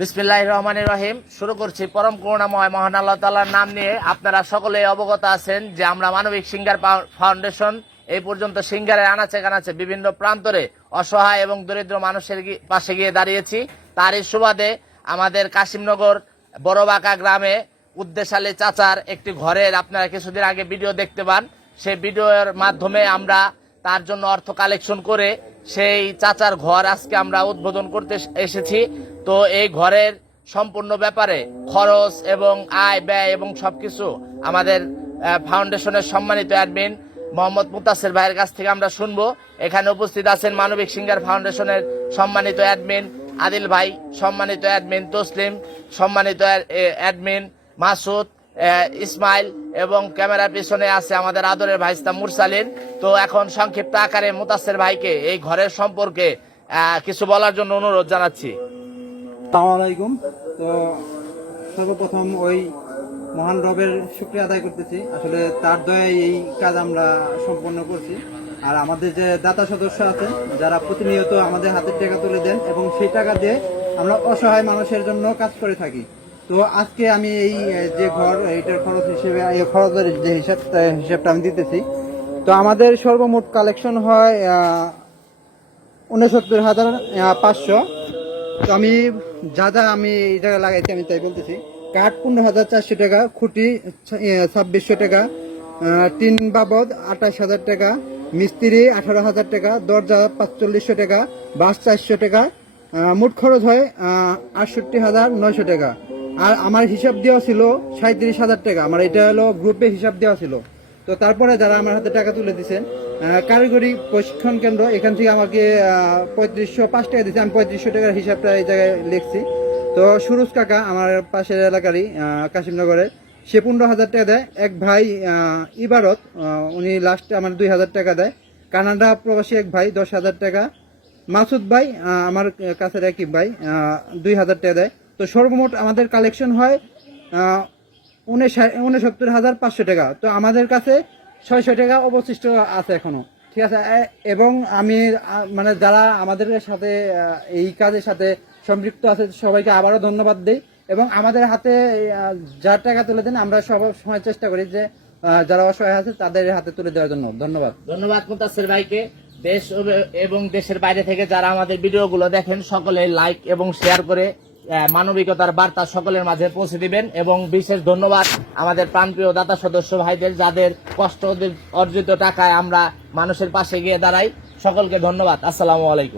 বিসমিল্লাহির রহমানির রহিম। শুরু করছি পরম করুণাময় মহান আল্লাহ তাআলার নাম নিয়ে। আপনারা সকলে অবগত আছেন যে আমরা মানবিক সিঙ্গার ফাউন্ডেশন এই পর্যন্ত সিঙ্গারের আনাচে কানাচে বিভিন্ন প্রান্তরে অসহায় এবং দরিদ্র মানুষের পাশে গিয়ে দাঁড়িয়েছি। তারই সুবাদে আমাদের কাশিমনগর বড়বাঁকা গ্রামে উদ্দেশালী চাচার একটি ঘরের আপনারা কিছুদিন আগে ভিডিও দেখতে পান। সেই ভিডিওর মাধ্যমে আমরা তার জন্য অর্থ কালেকশন করে সেই চাচার ঘর আজকে আমরা উদ্বোধন করতে এসেছি। তো এই ঘরের সম্পূর্ণ ব্যাপারে খরচ এবং আয় ব্যয় এবং সবকিছু আমাদের ফাউন্ডেশনের সম্মানিত অ্যাডমিন মোহাম্মদ মুতাসের ভাইয়ের কাছ থেকে আমরা শুনবো। এখানে উপস্থিত আছেন মানবিক সিঙ্গার ফাউন্ডেশনের সম্মানিত অ্যাডমিন আদিল ভাই, সম্মানিত অ্যাডমিন তসলিম, সম্মানিত অ্যাডমিন মাসুদ, ইসমাইল এবং ক্যামেরার পিছনে আছে আমাদের আদরের ভাইস্তা মুরসালিন। তো এখন সংক্ষিপ্ত আকারে মুতাসের ভাইকে এই ঘরের সম্পর্কে কিছু বলার জন্য অনুরোধ জানাচ্ছি। আসসালামু আলাইকুম। তো সর্বপ্রথম ওই মহান রবের শুকরিয়া আদায় করতেছি। আসলে তার দয়ায় এই কাজ আমরা সম্পন্ন করছি। আর আমাদের যে দাতা সদস্য আছেন যারা প্রতিনিয়ত আমাদের হাতের টাকা তুলে দেন এবং সেই টাকা দিয়ে আমরা অসহায় মানুষের জন্য কাজ করে থাকি। তো আজকে আমি এই যে ঘর এইটার খরচ হিসেবে খরচের যে হিসাবটা আমি দিতেছি। তো আমাদের সর্বমোট কালেকশন হয় ৬৯,৫০০। তো আমি যা আমি এই জায়গায় লাগাইছি আমি তাই বলতেছি। কাঠ ১৫,৪০০ টাকা, খুঁটি ২৬০০ টাকা, টিন বাবদ ২৮,০০০ টাকা, মিস্ত্রি ১৮,০০০ টাকা, দরজা ৪৫০০ টাকা, বাঁশ ৪০০ টাকা, মোট খরচ হয় ৬৮,৯০০ টাকা। আর আমার হিসাব দেওয়া ছিল ৩৭,০০০ টাকা। আমার এটা হলো গ্রুপে হিসাব দেওয়া ছিল। তো তারপরে যারা আমার হাতে টাকা তুলে দিচ্ছেন, কারিগরি প্রশিক্ষণ কেন্দ্র এখান থেকে আমাকে ৩৫০৫ টাকা দিচ্ছে। আমি ৩৫০০ টাকার হিসাবটা এই জায়গায় লিখছি। তো সুরজ কাকা আমার পাশের এলাকারই কাশিমনগরের, সে ১৫,০০০ টাকা দেয়। এক ভাই ইবারত, উনি লাস্টে আমার ২,০০০ টাকা দেয়। কানাডা প্রবাসী এক ভাই ১০,০০০ টাকা। মাসুদ ভাই আমার কাছের একই ভাই ২,০০০ টাকা দেয়। তো সর্বমোট আমাদের কালেকশন হয় ৬৯,৫০০ টাকা। তো আমাদের কাছে ৬০০ টাকা অবশিষ্ট আছে এখনো, ঠিক আছে। এবং আমি মানে যারা আমাদের সাথে এই কাজের সাথে সম্পৃক্ত আছে সবাইকে আবারও ধন্যবাদ দিই। এবং আমাদের হাতে যার টাকা তুলে দেন আমরা সব সময় চেষ্টা করি যে যারা অসহায় আছে তাদের হাতে তুলে দেওয়ার জন্য। ধন্যবাদ মুতাসের ভাইকে। দেশ এবং দেশের বাইরে থেকে যারা আমাদের ভিডিওগুলো দেখেন সকলে লাইক এবং শেয়ার করে মানবিকতার বার্তা সকলের মাঝে পৌঁছে দিবেন। এবং বিশেষ ধন্যবাদ আমাদের প্রাণপ্রিয় দাতা সদস্য ভাইদের, যাদের কষ্ট অর্জিত টাকায় আমরা মানুষের পাশে গিয়ে দাঁড়াই। সকলকে ধন্যবাদ। আসসালামু আলাইকুম।